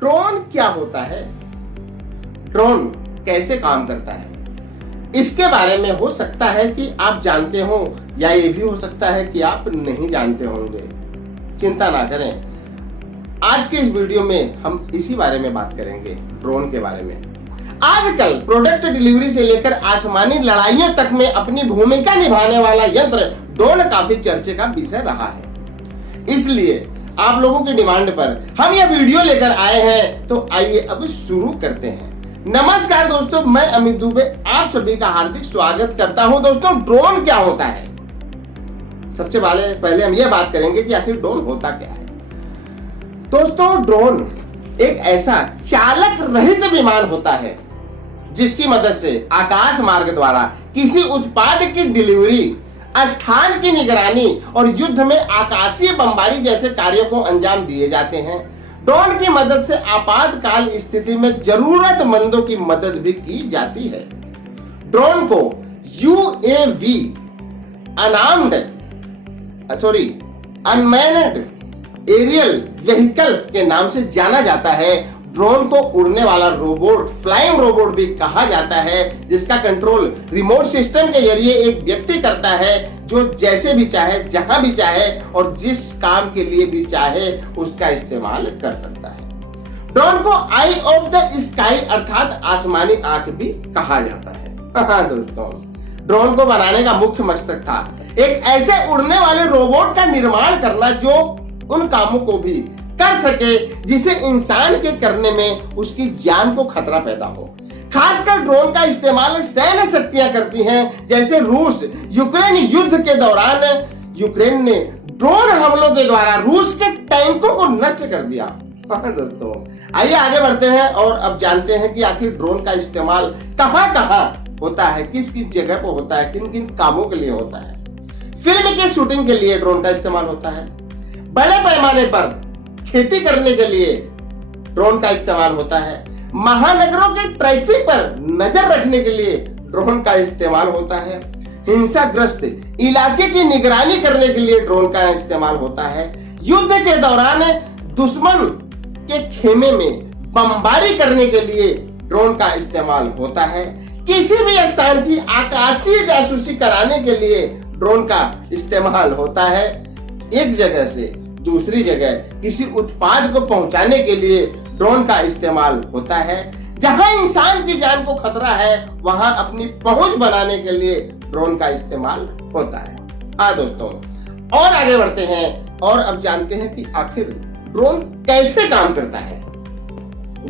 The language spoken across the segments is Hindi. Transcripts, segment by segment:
ड्रोन क्या होता है, ड्रोन कैसे काम करता है, इसके बारे में हो सकता है कि आप जानते हो या ये भी हो सकता है कि आप नहीं जानते होंगे। चिंता ना करें, आज के इस वीडियो में हम इसी बारे में बात करेंगे, ड्रोन के बारे में। आजकल प्रोडक्ट डिलीवरी से लेकर आसमानी लड़ाइयों तक में अपनी भूमिका निभाने वाला यंत्र ड्रोन काफी चर्चे का विषय रहा है। इसलिए आप लोगों की डिमांड पर हम यह वीडियो लेकर आए हैं, तो आइए अब शुरू करते हैं। नमस्कार दोस्तों, मैं अमित दुबे आप सभी का हार्दिक स्वागत करता हूं। दोस्तों, ड्रोन क्या होता है? सबसे पहले हम यह बात करेंगे कि आखिर ड्रोन होता क्या है। दोस्तों, ड्रोन एक ऐसा चालक रहित विमान होता है जिसकी मदद से आकाश मार्ग द्वारा किसी उत्पाद की डिलीवरी, स्थान की निगरानी और युद्ध में आकाशीय बमबारी जैसे कार्यों को अंजाम दिए जाते हैं। ड्रोन की मदद से आपातकाल स्थिति में जरूरतमंदों की मदद भी की जाती है। ड्रोन को UAV अनमैन्ड एरियल व्हीकल्स के नाम से जाना जाता है। ड्रोन को उड़ने वाला रोबोट, फ्लाइंग रोबोट भी कहा जाता है, जिसका कंट्रोल रिमोट सिस्टम के जरिए एक व्यक्ति करता है, जो जैसे भी चाहे, जहां भी चाहे और जिस काम के लिए भी चाहे उसका इस्तेमाल कर सकता है। ड्रोन को आई ऑफ द स्काई अर्थात आसमानी आंख भी कहा जाता है। हाँ दोस्तों, ड्रोन को बनाने का मुख्य मकसद था एक ऐसे उड़ने वाले रोबोट का निर्माण करना जो उन कामों को भी कर सके जिसे इंसान के करने में उसकी जान को खतरा पैदा हो। खासकर ड्रोन का इस्तेमाल सैन्य शक्तियां करती हैं, जैसे रूस यूक्रेन युद्ध के दौरान यूक्रेन ने ड्रोन हमलों के द्वारा रूस के टैंकों को नष्ट कर दिया। हाँ दोस्तों, आइए आगे बढ़ते हैं और अब जानते हैं कि आखिर ड्रोन का इस्तेमाल कहां कहां होता है, किस किस जगह पर होता है, किन किन कामों के लिए होता है। फिल्म की शूटिंग के लिए ड्रोन का इस्तेमाल होता है। बड़े पैमाने पर खेती करने के लिए ड्रोन का इस्तेमाल होता है। महानगरों के ट्रैफिक पर नजर रखने के लिए ड्रोन का इस्तेमाल होता है। हिंसाग्रस्त इलाके की निगरानी करने के लिए ड्रोन का इस्तेमाल होता है। युद्ध के दौरान दुश्मन के खेमे में बमबारी करने के लिए ड्रोन का इस्तेमाल होता है। किसी भी स्थान की आकाशीय जासूसी कराने के लिए ड्रोन का इस्तेमाल होता है। एक जगह से दूसरी जगह किसी उत्पाद को पहुंचाने के लिए ड्रोन का इस्तेमाल होता है। जहां इंसान की जान को खतरा है, वहां अपनी पहुंच बनाने के लिए ड्रोन का इस्तेमाल होता है। हाँ दोस्तों, और आगे बढ़ते हैं और अब जानते हैं कि आखिर ड्रोन कैसे काम करता है।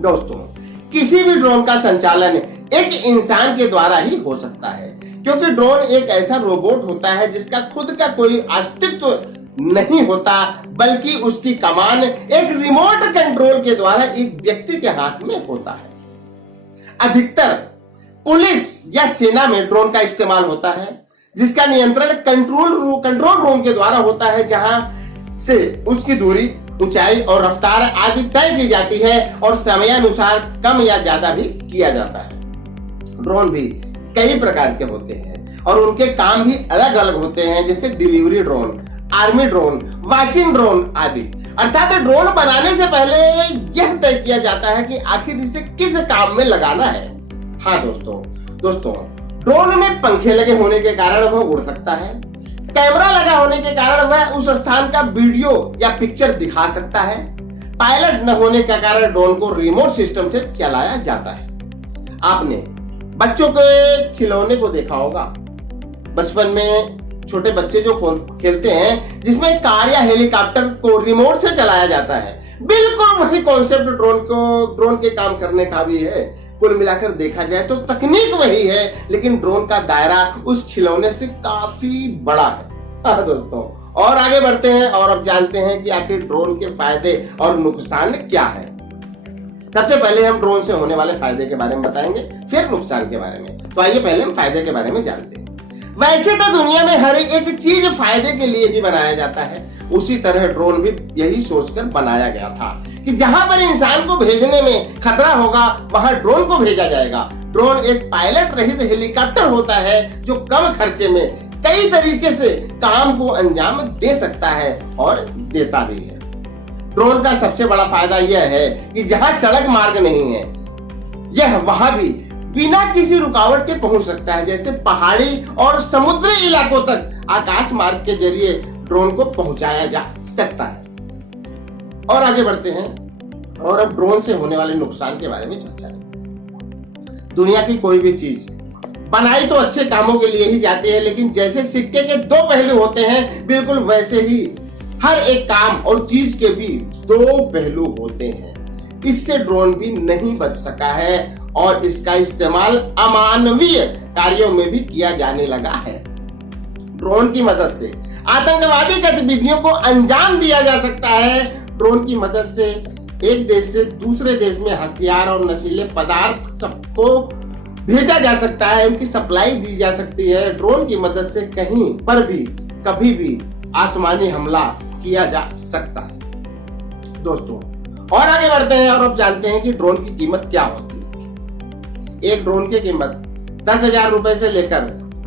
दोस्तों, किसी भी ड्रोन का संचालन एक इंसान के द्वारा ही हो सकता है, क्योंकि ड्रोन एक ऐसा रोबोट होता है जिसका खुद का कोई अस्तित्व नहीं होता, बल्कि उसकी कमान एक रिमोट कंट्रोल के द्वारा एक व्यक्ति के हाथ में होता है। अधिकतर पुलिस या सेना में ड्रोन का इस्तेमाल होता है, जिसका नियंत्रण कंट्रोल रूम के द्वारा होता है, जहां से उसकी दूरी, ऊंचाई और रफ्तार आदि तय की जाती है और समयानुसार कम या ज्यादा भी किया जाता है। ड्रोन भी कई प्रकार के होते हैं और उनके काम भी अलग अलग होते हैं, जैसे delivery drone, army drone, watching drone आदि। अर्थात ड्रोन बनाने से पहले यह तय किया जाता है कि आखिर इसे किस काम में लगाना है। हाँ दोस्तों, ड्रोन में पंखे लगे होने के कारण वह उड़ सकता है। कैमरा लगा होने के कारण वह उस स्थान का वीडियो या पिक्चर दिखा सकता है। पायलट न होने के कारण ड्रोन को रिमोट सिस्टम से चलाया जाता है। आपने बच्चों के खिलौने को देखा होगा, बचपन में छोटे बच्चे जो खेलते हैं, जिसमें कार या हेलीकॉप्टर को रिमोट से चलाया जाता है। बिल्कुल वही कॉन्सेप्ट ड्रोन के काम करने का भी है। कुल मिलाकर देखा जाए तो तकनीक वही है, लेकिन ड्रोन का दायरा उस खिलौने से काफी बड़ा है। हाँ दोस्तों, और आगे बढ़ते हैं और अब जानते हैं कि आखिर ड्रोन के फायदे और नुकसान क्या है। सबसे पहले हम ड्रोन से होने वाले फायदे के बारे में बताएंगे, फिर नुकसान के बारे में। तो आइए पहले हम फायदे के बारे में जानते हैं। वैसे तो दुनिया में हर एक चीज फायदे के लिए ही बनाया जाता है, उसी तरह ड्रोन भी यही सोचकर बनाया गया था कि जहां पर इंसान को भेजने में खतरा होगा, वहां ड्रोन को भेजा जाएगा। ड्रोन एक पायलट रहित हेलीकॉप्टर होता है जो कम खर्चे में कई तरीके से काम को अंजाम दे सकता है और देता भी है। ड्रोन का सबसे बड़ा फायदा यह है कि जहां सड़क मार्ग नहीं है, यह वहां भी बिना किसी रुकावट के पहुंच सकता है। जैसे पहाड़ी और समुद्री इलाकों तक आकाश मार्ग के जरिए ड्रोन को पहुंचाया जा सकता है। और आगे बढ़ते हैं और अब ड्रोन से होने वाले नुकसान के बारे में चर्चा करें। दुनिया की कोई भी चीज बनाई तो अच्छे कामों के लिए ही जाती है, लेकिन जैसे सिक्के के दो पहलू होते हैं, बिल्कुल वैसे ही हर एक काम और चीज के भी दो पहलू होते हैं। इससे ड्रोन भी नहीं बच सका है और इसका इस्तेमाल अमानवीय कार्यों में भी किया जाने लगा है। ड्रोन की मदद से आतंकवादी गतिविधियों को अंजाम दिया जा सकता है। ड्रोन की मदद से एक देश से दूसरे देश में हथियार और नशीले पदार्थ को भेजा जा सकता है, उनकी सप्लाई दी जा सकती है। ड्रोन की मदद से कहीं पर भी कभी भी आसमानी हमला किया जा सकता है। दोस्तों और आगे बढ़ते हैं और अब जानते हैं कि ड्रोन की कीमत क्या होती है। एक ड्रोन की कीमत 10,000 रुपए से लेकर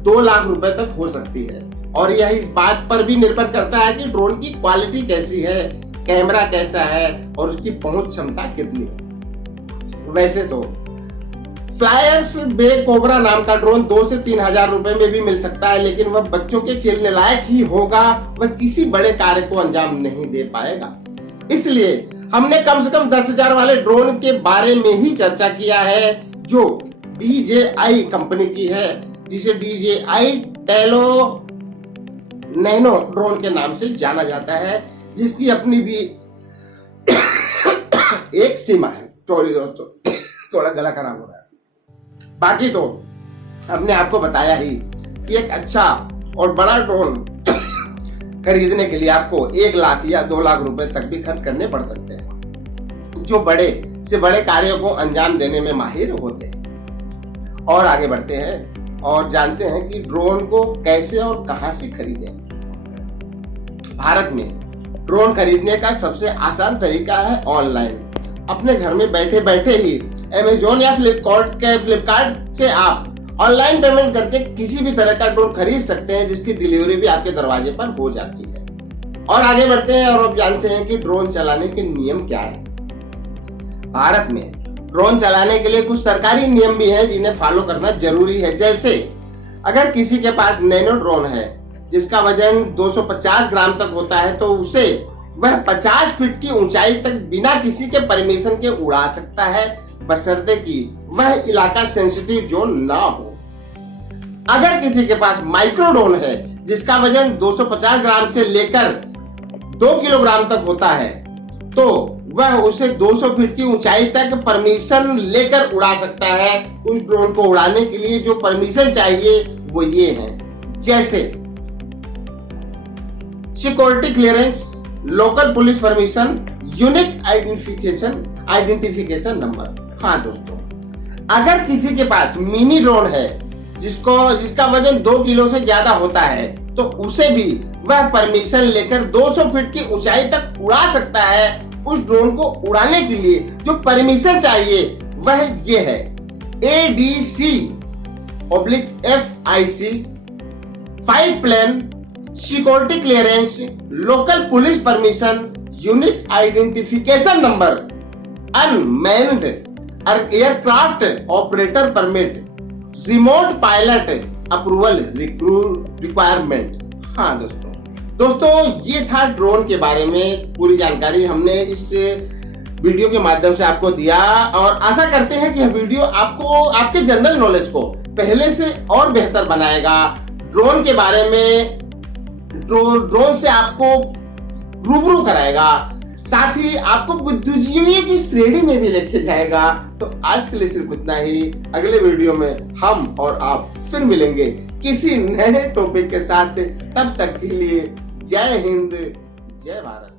2 लाख रुपए तक हो सकती है और यह इस बात पर भी निर्भर करता है कि ड्रोन की क्वालिटी कैसी है, कैमरा कैसा है और उसकी पहुंच क्षमता कितनी है। वैसे तो फ्लायर्स बे कोबरा नाम का ड्रोन 2 से 3 हजार रुपए में भी मिल सकता है, लेकिन वह बच्चों के खेलने लायक ही होगा, वह किसी बड़े कार्य को अंजाम नहीं दे पाएगा। इसलिए हमने कम से कम 10,000 वाले ड्रोन के बारे में ही चर्चा किया है, जो DJI कंपनी की है, जिसे DJI टेलो नैनो ड्रोन के नाम से जाना जाता है, जिसकी अपनी भी एक सीमा है। सॉरी दोस्तों, थोड़ा गला खराब हो रहा है। बाकी तो हमने आपको बताया ही कि एक अच्छा और बड़ा ड्रोन खरीदने के लिए आपको 1 लाख या 2 लाख रुपए तक भी खर्च करने पड़ सकते हैं, जो बड़े से बड़े कार्यों को अंजाम देने में माहिर होते हैं। और आगे बढ़ते हैं और जानते हैं कि ड्रोन को कैसे और कहां से खरीदें। भारत में ड्रोन खरीदने का सबसे आसान तरीका है ऑनलाइन। अपने घर में बैठे बैठे ही अमेज़न या फ्लिपकार्ट से आप ऑनलाइन पेमेंट करके किसी भी तरह का ड्रोन खरीद सकते हैं, जिसकी डिलीवरी भी आपके दरवाजे पर हो जाती है। और आगे बढ़ते हैं और अब जानते हैं कि ड्रोन चलाने के नियम क्या है। भारत में ड्रोन चलाने के लिए कुछ सरकारी नियम भी हैं जिन्हें फॉलो करना जरूरी है। जैसे अगर किसी के पास नैनो ड्रोन है जिसका वजन 250 ग्राम तक होता है, तो उसे वह 50 फीट की ऊंचाई तक बिना किसी के परमिशन के उड़ा सकता है, बशर्ते कि वह इलाका सेंसिटिव जोन ना हो। अगर किसी के पास माइक्रो ड्रोन है जिसका वजन 250 ग्राम से लेकर 2 किलोग्राम तक होता है, तो वह उसे 200 फीट की ऊंचाई तक परमिशन लेकर उड़ा सकता है। उस ड्रोन को उड़ाने के लिए जो परमिशन चाहिए वो ये है, जैसे security clearance, local police permission, unique identification number. हाँ दोस्तों, अगर किसी के पास मिनी ड्रोन है जिसका वजन 2 किलो से ज्यादा होता है, तो उसे भी वह परमिशन लेकर 200 फीट की ऊंचाई तक उड़ा सकता है। उस ड्रोन को उड़ाने के लिए जो परमिशन चाहिए वह ये है ADC/FIC, 5 plane, security clearance, local police permission, unique identification number, unmanned aircraft operator permit, remote pilot approval requirement. हाँ दोस्तों ये था ड्रोन के बारे में पूरी जानकारी हमने इस वीडियो के माध्यम से आपको दिया, और आशा करते हैं कि यह वीडियो आपको आपके जनरल नॉलेज को पहले से और बेहतर बनाएगा। ड्रोन के बारे में ड्रोन से आपको रूबरू कराएगा, साथ ही आपको बुद्धिजीवियों की श्रेणी में भी लेके जाएगा। तो आज के लिए सिर्फ इतना ही। अगले वीडियो में हम और आप फिर मिलेंगे किसी नए टॉपिक के साथ। तब तक के लिए जय हिंद, जय भारत।